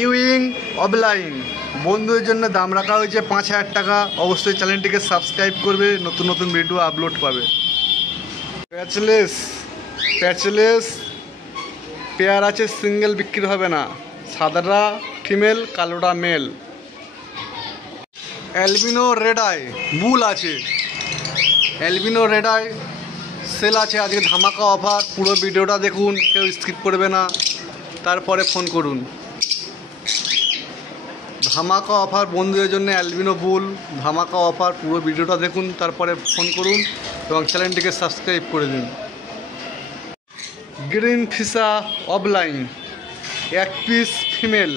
Ewing offline বন্ধুদের জন্য দাম রাখা হয়েছে 5,000 টাকা। অবশ্যই চ্যানেলটিকে সাবস্ক্রাইব করবে, নতুন নতুন ভিডিও আপলোড পাবে। প্যাচলেস পেয়ার আছে, সিঙ্গেল বিক্রি হবে না। সাদাটা ফিমেল, কালোটা মেল। অ্যালবিনো রেড আই বুল আছে, অ্যালবিনো রেড আই সেল আছে। আজকে ধামাকা অফার, পুরো ভিডিওটা দেখুন, কেউ স্কিপ করবে না, তারপরে ফোন করুন। ধামাকা অফার বন্ধুদের জন্য, অ্যালবিনো বুল ধামাকা অফার। পুরো ভিডিওটা দেখুন, তারপরে ফোন করুন এবং চ্যানেলটিকে সাবস্ক্রাইব করে দিন। Green visa offline 1 piece female.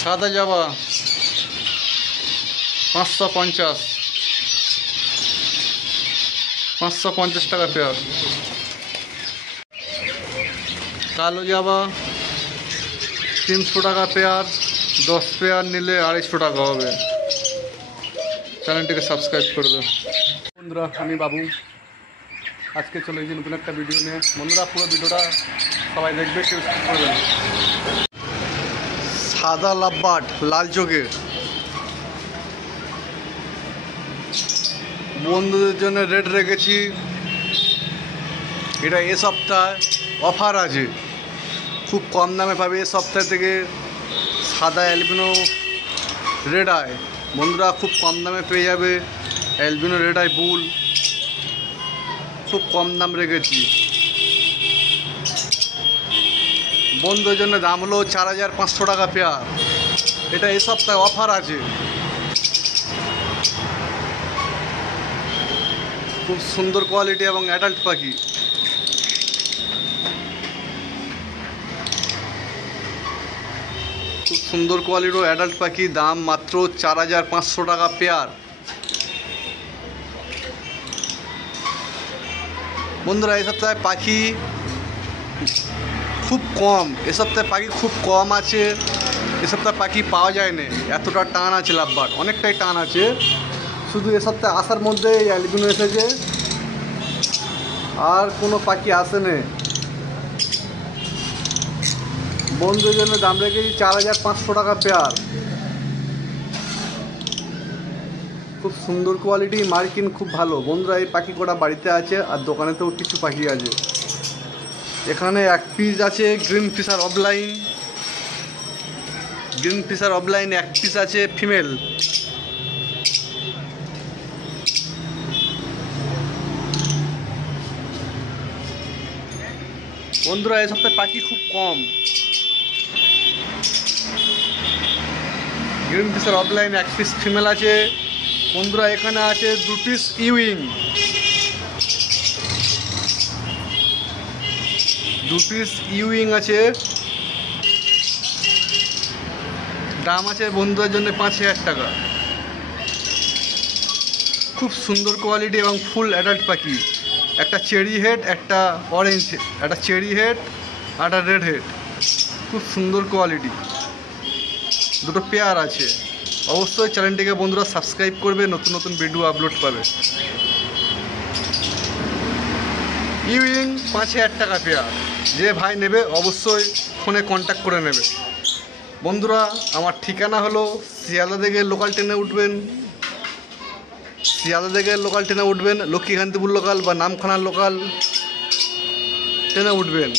সাদা জাবা 550 টাকা পেয়ার। কালো জাবা 300 টাকা পেয়ার, 10 পেয়ার নিলে 250 টাকা হবে। চ্যানেলটিকে সাবস্ক্রাইব করবে বন্ধুরা। আমি বাবু, আজকে চলে এসেছি নতুন একটা ভিডিও নিয়ে। বন্ধুরা পুরো ভিডিওটা সবাই দেখবে, কেউ স্কিপ করবে না। সাদা লাভবার্ড লাল চোখের বন্ধুদের জন্য রেট রেখেছি। এটা এ সপ্তাহে অফার আছে, খুব কম দামে পাবে এ সপ্তাহ থেকে। সাদা অ্যালবিনো রেড আই বন্ধুরা খুব কম দামে পেয়ে যাবে। অ্যালবিনো রেড আই বুল খুব কম দাম রেখেছি। বন্ধুদের জন্য দাম হলো 4,500 টাকা পেয়ার। এটা এ সপ্তাহে অফার আছে। খুব সুন্দর কোয়ালিটি এবং অ্যাডাল্ট পাখি। খুব সুন্দর কোয়ালিটির অ্যাডাল্ট পাখি, দাম মাত্র 4,500 টাকা পেয়ার। বন্ধুরা এই সপ্তাহে পাখি খুব কম, এ সপ্তাহে পাখি খুব কম আছে। এ সপ্তাহে পাখি পাওয়া যায় না, এতটা টান আছে লাভবার্ড, অনেকটাই টান আছে। শুধু এ সপ্তাহে আসার মধ্যে অ্যালবিনো এসেছে, আর কোনো পাখি আসে না। বন্ধুদের জন্য দাম রেখেছি 4,500 টাকা পেয়ার। খুব সুন্দর কোয়ালিটি, মার্কিন খুব ভালো। বন্ধুরা এই পাখি কটা বাড়িতে আছে, আর দোকানেতেও কিছু পাখি আছে। এখানে 1 পিস আছে green Fischer opaline. Green Fischer opaline 1 piece আছে ফিমেল। বন্ধুরা এই সপ্তাহে পাখি খুব কম। Green Fischer opaline 1 piece female আছে। বন্ধুরা এখানে আছে 2 পিস ইউইং, 2 পিস ইউইং আছে। দাম আছে বন্ধুদের জন্য 5,000 টাকা। খুব সুন্দর কোয়ালিটি এবং ফুল অ্যাডাল্ট পাখি। একটা চেরি হেড, একটা অরেঞ্জ, একটা চেরি হেড আর একটা রেড হেড। খুব সুন্দর কোয়ালিটি, দুটো পেয়ার আছে। অবশ্যই চ্যানেলটিকে বন্ধুরা সাবস্ক্রাইব করবে, নতুন নতুন ভিডিও আপলোড পাবে। ইউইং 5,000 টাকা পেয়ার। যে ভাই নেবে অবশ্যই ফোনে কন্ট্যাক্ট করে নেবে। বন্ধুরা আমার ঠিকানা হলো শিয়ালদা থেকে লোকাল ট্রেনে উঠবেন, শিয়ালদা থেকে লোকাল ট্রেনে উঠবেন, লক্ষ্মীকান্তিপুর লোকাল বা নামখানার লোকাল ট্রেনে উঠবেন।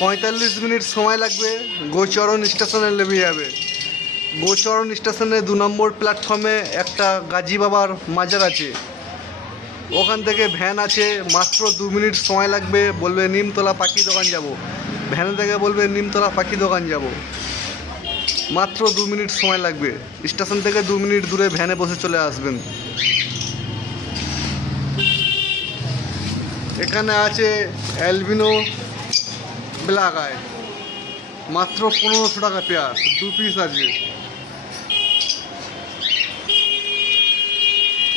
45 মিনিট সময় লাগবে, গোচরণ স্টেশনে নেমে যাবে। গোচরণ স্টেশনে 2 নম্বর প্ল্যাটফর্মে একটা গাজী বাবার মাজার আছে, ওখান থেকে ভ্যান আছে। মাত্র 2 মিনিট সময় লাগবে। বলবে নিমতলা পাখি দোকান যাব, ভ্যান থেকে বলবে নিমতলা পাখি দোকান যাব। মাত্র 2 মিনিট সময় লাগবে। স্টেশন থেকে 2 মিনিট দূরে ভ্যানে বসে চলে আসবেন। এখানে আছে অ্যালবিনো ব্ল্যাক আই, মাত্র 1500 টাকা পেয়ার, 2 পিস আছে।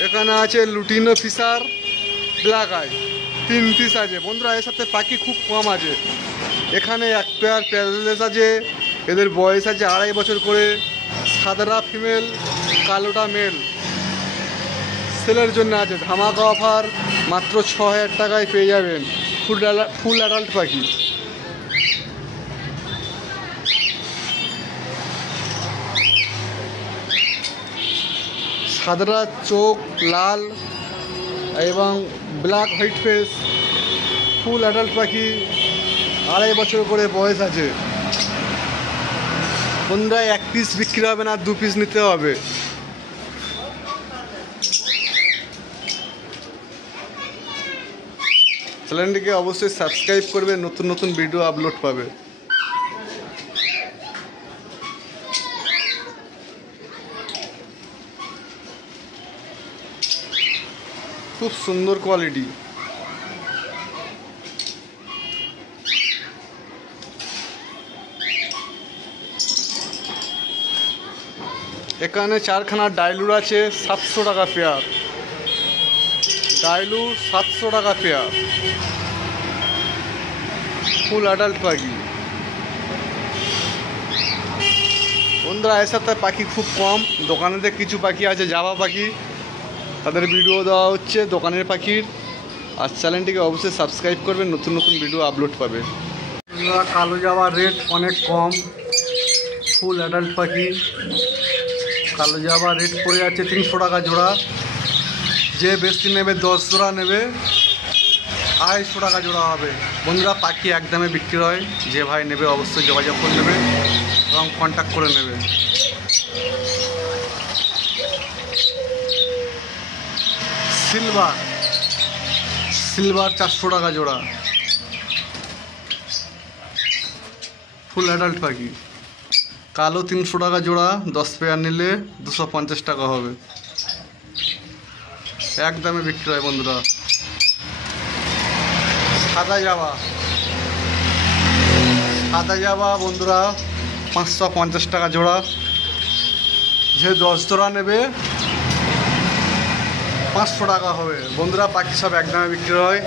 এখানে আছে lutino Fischer black eye, 3 piece আছে। বন্ধুরা এর সাথে পাখি খুব কম আছে। এখানে 1 পেয়ার প্যারেলেস আছে, এদের বয়স আছে 2.5 বছর করে। সাদাটা ফিমেল, কালোটা মেল। সেলের জন্য আছে ধামাকা অফার, মাত্র 6,000 টাকায় পেয়ে যাবেন ফুল অ্যাডাল্ট পাখি। সাদা চোখ, লাল এবং black white face, full adult পাখি, 2.5 বছর করে বয়স আছে। বন্ধুরা 1 পিস বিক্রি হবে না, 2 পিস নিতে হবে। চ্যানেলটিকে অবশ্যই সাবস্ক্রাইব করবে, নতুন নতুন ভিডিও আপলোড পাবে। খুব সুন্দর কোয়ালিটি। এখানে 4খানা ডাইলুর আছে, 700 টাকা পেয়ার। ডাইলু 700 টাকা পেয়ার, ফুল অ্যাডাল্ট পাখি। বন্ধুরা এর সাথে পাখি খুব কম, দোকানেতে কিছু পাখি আছে জাভা পাখি, তাদের ভিডিও দেওয়া হচ্ছে দোকানের পাখির। আর চ্যানেলটিকে অবশ্যই সাবস্ক্রাইব করবেন, নতুন নতুন ভিডিও আপলোড পাবে। কালো জাভা রেট অনেক কম, ফুল অ্যাডাল্ট পাখি। কালো জাভা রেট পড়ে যাচ্ছে 300 টাকা জোড়া। যে বেশি নেবে 10 জোড়া নেবে 250 টাকা জোড়া হবে। বন্ধুরা পাখি একদমে বিক্রি হয়, যে ভাই নেবে অবশ্যই যোগাযোগ করে নেবে এবং কন্ট্যাক্ট করে নেবে। সিলভার 400 টাকা জোড়া, ফুল অ্যাডাল্ট পাখি। কালো 300 টাকা জোড়া, 10 পেয়ার নিলে 250 টাকা হবে, একদমে বিক্রি হয় বন্ধুরা। সাদা জাভা বন্ধুরা 550 টাকা জোড়া। যে 10 জোড়া নেবে 500 টাকা হবে। বন্ধুরা পাখি সব একদমে বিক্রি হয়,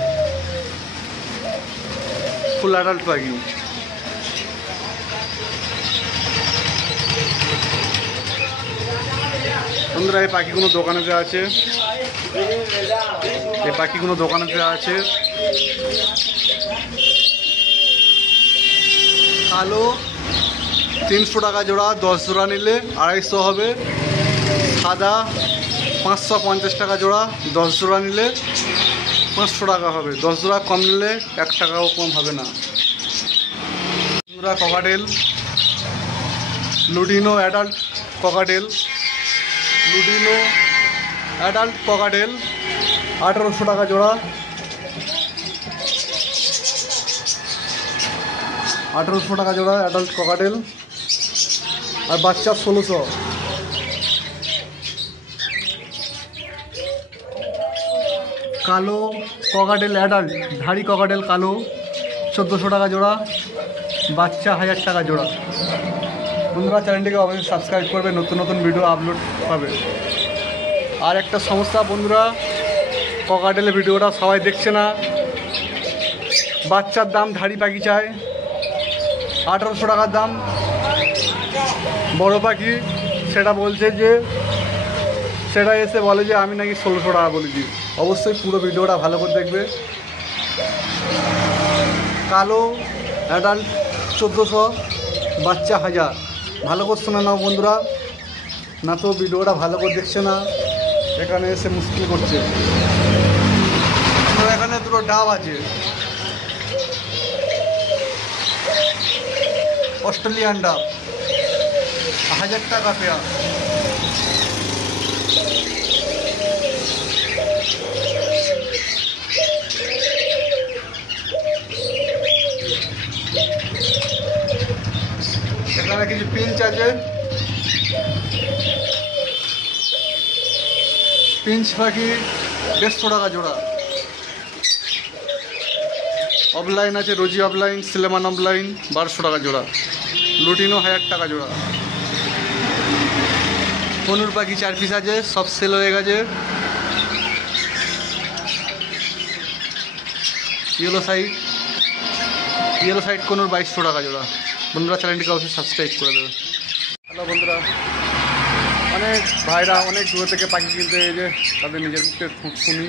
ফুল অ্যাডাল্ট পাখি। বন্ধুরা এই পাখিগুলো দোকানেতে আছে, কালো 300 টাকা জোড়া, 10 জোড়া নিলে 250 হবে। সাদা 550 টাকা জোড়া, 10 জোড়া নিলে 500 টাকা হবে। 10 জোড়া কম নিলে 1 টাকাও কম হবে না। বন্ধুরা ককাটেল, লুডিনো অ্যাডাল্ট ককাটেল, 1800 টাকা জোড়া। 1800 টাকা জোড়া অ্যাডাল্ট ককাটেল, আর বাচ্চা 1600। কালো ককাটেল অ্যাডাল্ট, ধাড়ি ককাটেল কালো 1400 টাকা জোড়া, বাচ্চা 1000 টাকা জোড়া। বন্ধুরা চ্যানেলটিকে অবশ্যই সাবস্ক্রাইব করবে, নতুন নতুন ভিডিও আপলোড পাবে। আর একটা সমস্যা বন্ধুরা, ককাটেলের ভিডিওটা সবাই দেখছে না। বাচ্চার দাম ধাড়ি পাখি চায় 1800 টাকার দাম, বড় পাখি সেটা বলছে যে, সেটা এসে বলে যে আমি নাকি 1600 টাকা বলেছি। অবশ্যই পুরো ভিডিওটা ভালো করে দেখবে। কালো অ্যাডাল্ট 1400, বাচ্চা 1000। ভালো করে শোনা নাও বন্ধুরা, না তো ভিডিওটা ভালো করে দেখছে না, এখানে এসে মুশকিল করছে। এখানে দুটো ডাব আছে, অস্ট্রেলিয়ান ডাব 1000 টাকা পেয়ার। এখানে কিছু পিঞ্চ আছে, পিঞ্চ পাখি 150 টাকা জোড়া। অফলাইন আছে, রোজি অফলাইন, সিলেমান অফলাইন 1200 টাকা জোড়া। লুটিনো 1000 টাকা জোড়া। কনুর পাখি 4 পিস আছে, সব সেল হয়ে গেছে। ইয়েলো সাইড কনুর 2200 টাকা জোড়া। বন্ধুরা চ্যানেলটিকে অবশ্যই সাবস্ক্রাইব করে দেবে। হ্যালো বন্ধুরা, অনেক ভাইরা অনেক দূর থেকে পাখি কিনতে এসে তাদের নিজের মুখে শুনি,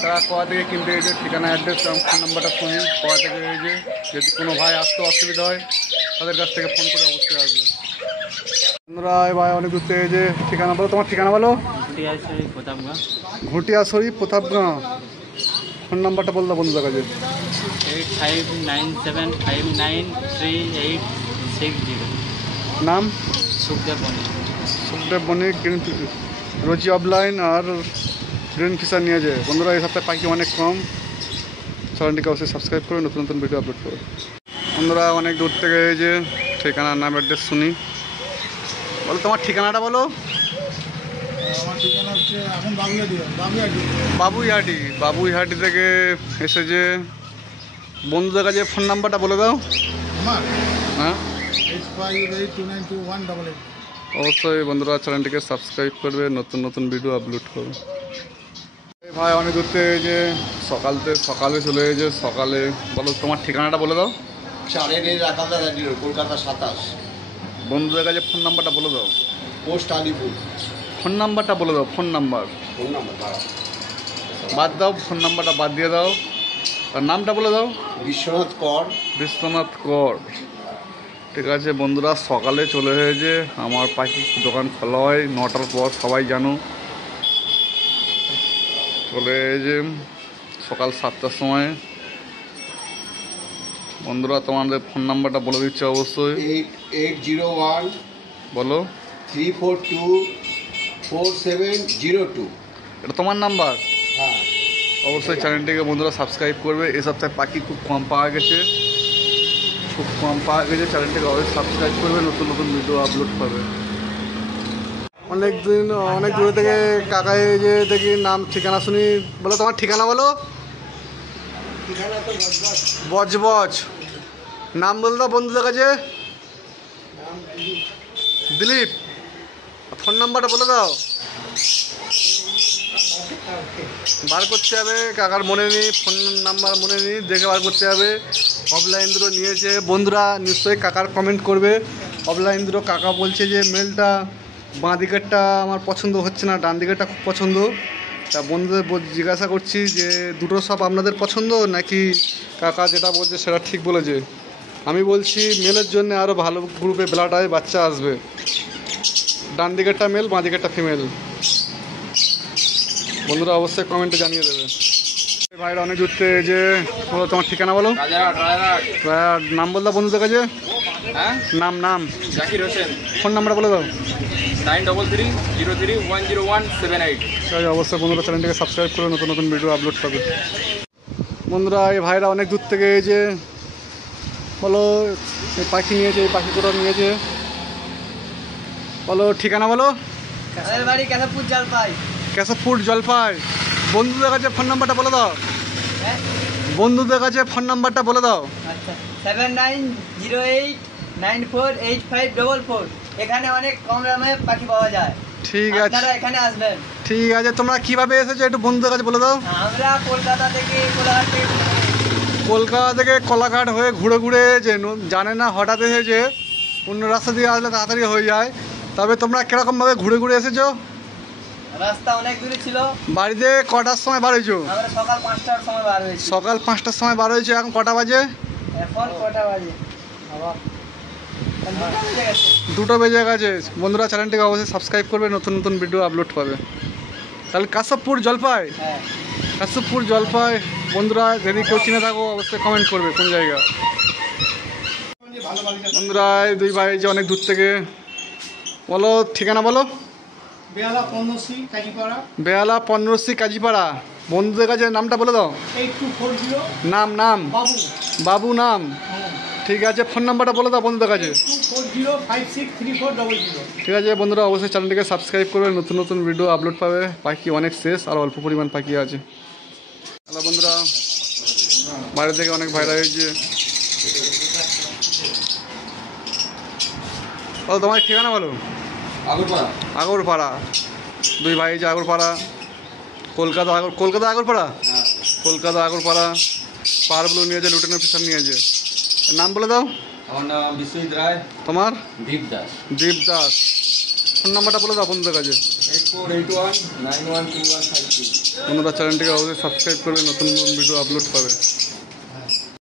তারা কোয়া থেকে কিনতে এসে ঠিকানা, অ্যাড্রেস এবং ফোন নাম্বারটা শুনি। কোয়া থেকে এসে যদি কোনো ভাই আসতে অসুবিধা হয় তাদের কাছ থেকে ফোন করে অবশ্যই আসবে। বন্ধুরা ভাই অনেক দূর থেকে এসে ঠিকানা বলো, তোমার ঠিকানা বলো। ঘটিয়াছড়ি প্রতাপগাঁ। ঘটিয়াছড়ি প্রতাপগাঁ। ফোন নাম্বারটা বল দাও বন্ধুদের কাছে। 8597593860। নাম? সুখদেব বণিক। সুখদেব বণিক। রোজি অফলাইন আর গ্রিন ফিশার নিয়ে যায়। বন্ধুরা এই সপ্তাহে পাখি অনেক কম, চ্যানেলটিকে অবশ্যই সাবস্ক্রাইব করে নতুন নতুন ভিডিও আপলোড করো। বন্ধুরা অনেক দূর থেকে এই যে ঠিকানা, নাম, অ্যাড্রেস শুনি। বলো তোমার ঠিকানাটা বলো। আমার ঠিকানা হচ্ছে এখন বাবুইহাটি। বাবুইহাটি। বাবুইহাটি থেকে এসেছে। বন্ধুদের কাছে ফোন নাম্বারটা বলে দাও। আমার হ্যাঁ 8582921888। অবশ্যই বন্ধুরা চ্যানেলটিকে সাবস্ক্রাইব করবে, নতুন নতুন ভিডিও আপলোড করবে। ভাই অনেক দূর থেকে যে সকালে চলে এসেছে। সকালে বলো তোমার ঠিকানাটা বলে দাও। 4 রাখালদা রেডিও, কলকাতা 27। বন্ধুদের কাছে ফোন নাম্বারটা বলে দাও। পোস্ট আলিপুর। ফোন নাম্বারটা বলে দাও। ফোন নাম্বার ফোন নাম্বার বাদ দাও, ফোন নাম্বারটা বাদ দিয়ে দাও। আর নামটা বলে দাও। বিশ্বনাথ কর। বিশ্বনাথ কর। ঠিক আছে বন্ধুরা, সকালে চলে এসেছে। আমার পাখি দোকান খোলা হয় 9টার পর, সবাই জানো। চলে এসেছে সকাল 7টার সময়। বন্ধুরা তোমাদের ফোন নাম্বারটা বলে দিচ্ছে অবশ্যই। 8801 বলো। 3424702। এটা তোমার নাম্বার? হ্যাঁ। অবশ্যই চ্যানেলটিকে বন্ধুরা সাবস্ক্রাইব করবে। এই সপ্তাহে পাখি খুব কম পাওয়া গেছে, চ্যানেলটিকে অবশ্যই সাবস্ক্রাইব করবে, নতুন নতুন ভিডিও আপলোড করবে। অনেক দূরে থেকে কাকাই যে দেখি নাম ঠিকানা শুনি। বলো তোমার ঠিকানা বলো। বজবজ। নাম বলে দাও বন্ধুদের কাছে। দিলীপ। ফোন নাম্বারটা বলে দাও। বার করতে হবে, কাকার মনে নেই, ফোন নাম্বার মনে নেই, দেখে বার করতে হবে। অফলাইন দুটো নিয়েছে। বন্ধুরা নিশ্চয়ই কাকার কমেন্ট করবে। অফলাইন দুটো কাকা বলছে যে মেলটা বাঁ দিকেরটা আমার পছন্দ হচ্ছে না, ডান দিকেরটা খুব পছন্দ। তা বন্ধুদের জিজ্ঞাসা করছি যে দুটো সব আপনাদের পছন্দ নাকি কাকা যেটা বলছে সেটা ঠিক বলেছে। আমি বলছি মেলের জন্য আরও ভালো গ্রুপে বেলাটায় বাচ্চা আসবে। ডান দিকেরটা মেল, বাঁ দিকেরটা ফিমেল। বন্ধুরা অবশ্যই কমেন্টে জানিয়ে দেবে। ভাইরা অনেক দূর থেকে যে বলো তোমার ঠিকানা বলো। নাম বল দাও বন্ধুদের কাছে। হ্যাঁ নাম জাকির হোসেন। ফোন নাম্বারটা বলে দাও। 9330310178। অবশ্যই বন্ধুরা চ্যানেলটিকে সাবস্ক্রাইব করে নতুন নতুন ভিডিও আপলোড করবে। বন্ধুরা এই ভাইরা অনেক দূর থেকে এই যে বলো এই পাখি নিয়েছে, এই পাখি দুটো নিয়েছে। বলো ঠিকানা বলো। বাড়ি কেশবপুর জলপাই। কেশবপুর জলপাই। বন্ধুদের কাছে ফোন নাম্বারটা বলে দাও। বন্ধুদের কাছে ফোন নাম্বারটা বলে দাও। আচ্ছা 7908948544। এখানে অনেক কম দামে পাখি পাওয়া যায়। ঠিক আছে, আপনারা এখানে আসবেন। ঠিক আছে। তোমরা কিভাবে এসেছো একটু বন্ধুদের কাছে বলে দাও। আমরা কলকাতা থেকে কোলাঘাট থেকে। কলকাতা থেকে কোলাঘাট হয়ে ঘুরে ঘুরে এসেছে, জানে না হঠাৎ এসেছে। অন্য রাস্তা দিয়ে আসলে তাড়াতাড়ি হয়ে যায়। তবে তোমরা কিরকমভাবে ঘুরে ঘুরে এসেছো? রাস্তা অনেক দূরে ছিল। বাড়িতে কটার সময় বার হয়েছো? আমরা সকাল 5টার সময় বার হয়েছি। সকাল 5টার সময় বার হয়েছে। এখন কটা বাজে? এখন কটা বাজে? বাবা 2টা বেজে গেছে। 2টা বেজে গেছে। বন্ধুরা চ্যানেলটিকে অবশ্যই সাবস্ক্রাইব করবে, নতুন নতুন ভিডিও আপলোড করবে। তাহলে কেশবপুর জলপাই। হ্যাঁ কেশবপুর জলপাই। বন্ধুরা যদি কেউ চিনে থাকো অবশ্যই কমেন্ট করবে কোন জায়গা। বন্ধুরা এই দুই ভাই যে অনেক দূর থেকে। বলো ঠিকানা বলো। বেহালা 15C কাজীপাড়া। বেহালা 15C কাজীপাড়া। বন্ধুদের কাছে নামটা বলে দাও। 8240। নাম বাবু। বাবু নাম। ঠিক আছে। ফোন নাম্বারটা বলে দাও বন্ধুদের কাছে। 8240563400। ঠিক আছে বন্ধুরা অবশ্যই চ্যানেলটিকে সাবস্ক্রাইব করবে, নতুন নতুন ভিডিও আপলোড পাবে। পাখি অনেক শেষ আর অল্প পরিমাণ পাখি আছে। হ্যালো বন্ধুরা, বাইরে থেকে অনেক ভাইরা হয়েছে। ও তোমার ঠিকানা বলো। আগরপাড়া। দুই ভাই যে আগরপাড়া। কলকাতা আগরপাড়া। কলকাতা আগরপাড়া। পাহাড়গুলো নিয়েছে, লুটেন অফিসার নিয়েছে। নাম বলে দাও। আমার নাম বিশ্বজিৎ রায়। তোমার? দীপ দাস। দীপ দাস। ফোন নাম্বারটা বলে দাও বন্ধুদের কাছে। 8481912152। বন্ধুরা চ্যানেলটিকে অবশ্যই সাবস্ক্রাইব করবে, নতুন নতুন ভিডিও আপলোড পাবে।